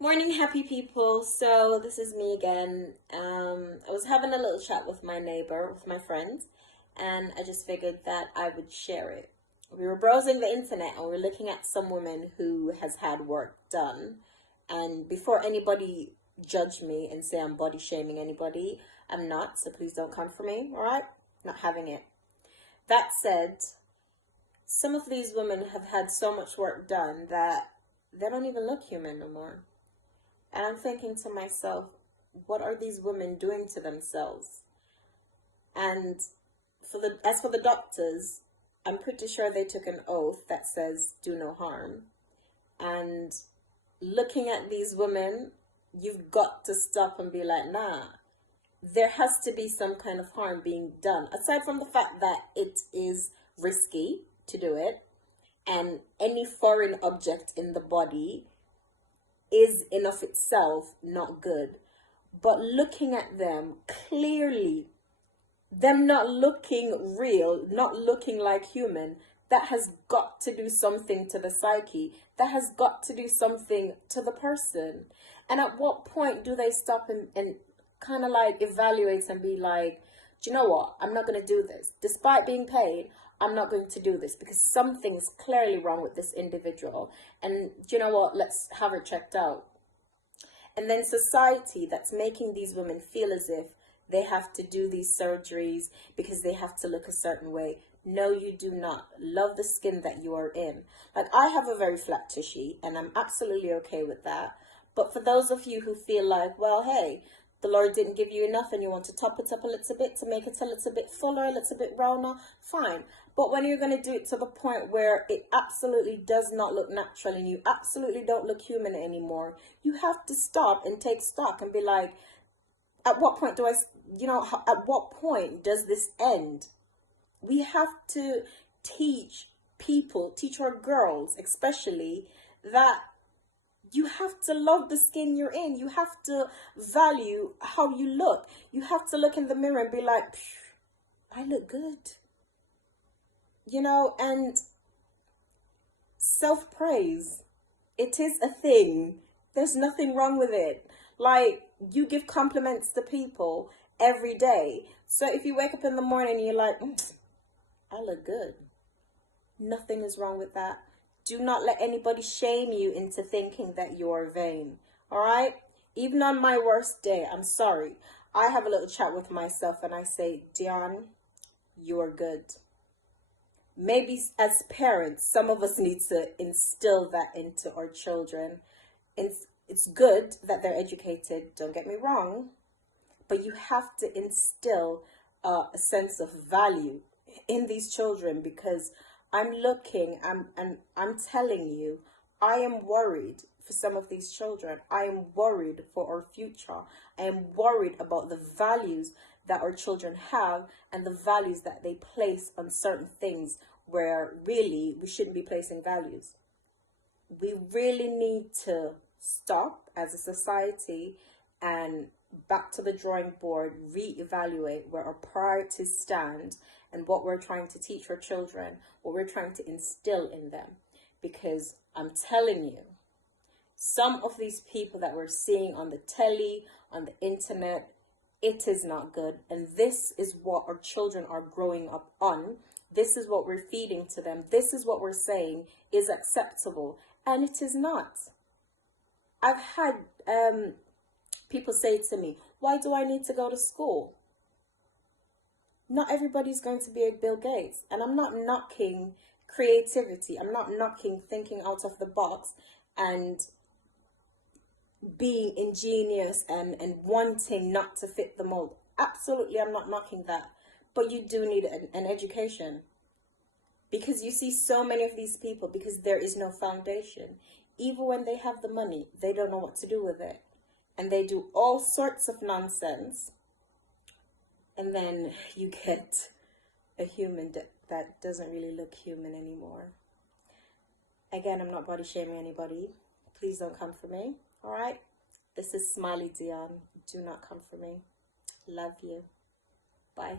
Morning, happy people. So this is me again. I was having a little chat with my neighbor, with my friend, and I just figured that I would share it. We were browsing the internet and we are looking at some woman who has had work done. And before anybody judge me and say I'm body shaming anybody, I'm not. So please don't come for me. All right? Not having it. That said, some of these women have had so much work done that they don't even look human no more. And I'm thinking to myself, what are these women doing to themselves? And as for the doctors, I'm pretty sure they took an oath that says do no harm. And looking at these women, you've got to stop and be like, nah, there has to be some kind of harm being done. Aside from the fact that it is risky to do it, and any foreign object in the body is in of itself not good. But looking at them clearly, them not looking real, not looking like human, that has got to do something to the psyche. That has got to do something to the person. And at what point do they stop and kind of like evaluate and be like, do you know what? I'm not going to do this. Despite being paid, I'm not going to do this because something is clearly wrong with this individual. And do you know what? Let's have it checked out. And then society that's making these women feel as if they have to do these surgeries because they have to look a certain way. No, you do not. Love the skin that you are in. Like, I have a very flat tushy and I'm absolutely okay with that. But for those of you who feel like, well, hey, the Lord didn't give you enough and you want to top it up a little bit to make it a little bit fuller, a little bit rounder, fine. But when you're going to do it to the point where it absolutely does not look natural and you absolutely don't look human anymore, you have to stop and take stock and be like, at what point at what point does this end? We have to teach our girls especially, that you have to love the skin you're in. You have to value how you look. You have to look in the mirror and be like, I look good. And self-praise, it is a thing. There's nothing wrong with it. Like, you give compliments to people every day. So if you wake up in the morning and you're like, I look good, nothing is wrong with that. Do not let anybody shame you into thinking that you're vain. All right? Even on my worst day, I'm sorry, I have a little chat with myself and I say, Dion, you're good. Maybe as parents, some of us need to instill that into our children. It's good that they're educated, don't get me wrong, but you have to instill a sense of value in these children, because I'm telling you, I am worried for some of these children. I am worried for our future. I am worried about the values that our children have and the values that they place on certain things where really we shouldn't be placing values. We really need to stop as a society and back to the drawing board, reevaluate where our priorities stand and what we're trying to teach our children, what we're trying to instill in them. Because I'm telling you, some of these people that we're seeing on the telly, on the internet, it is not good. And this is what our children are growing up on. This is what we're feeding to them. This is what we're saying is acceptable. And it is not. I've had people say to me, why do I need to go to school? Not everybody's going to be a Bill Gates. And I'm not knocking creativity. I'm not knocking thinking out of the box and being ingenious and wanting not to fit the mold. Absolutely, I'm not knocking that. But you do need an education. Because you see so many of these people, because there is no foundation. Even when they have the money, they don't know what to do with it. And they do all sorts of nonsense. And then you get a human that doesn't really look human anymore. Again, I'm not body shaming anybody. Please don't come for me. All right? This is Smiley Dion. Do not come for me. Love you. Bye.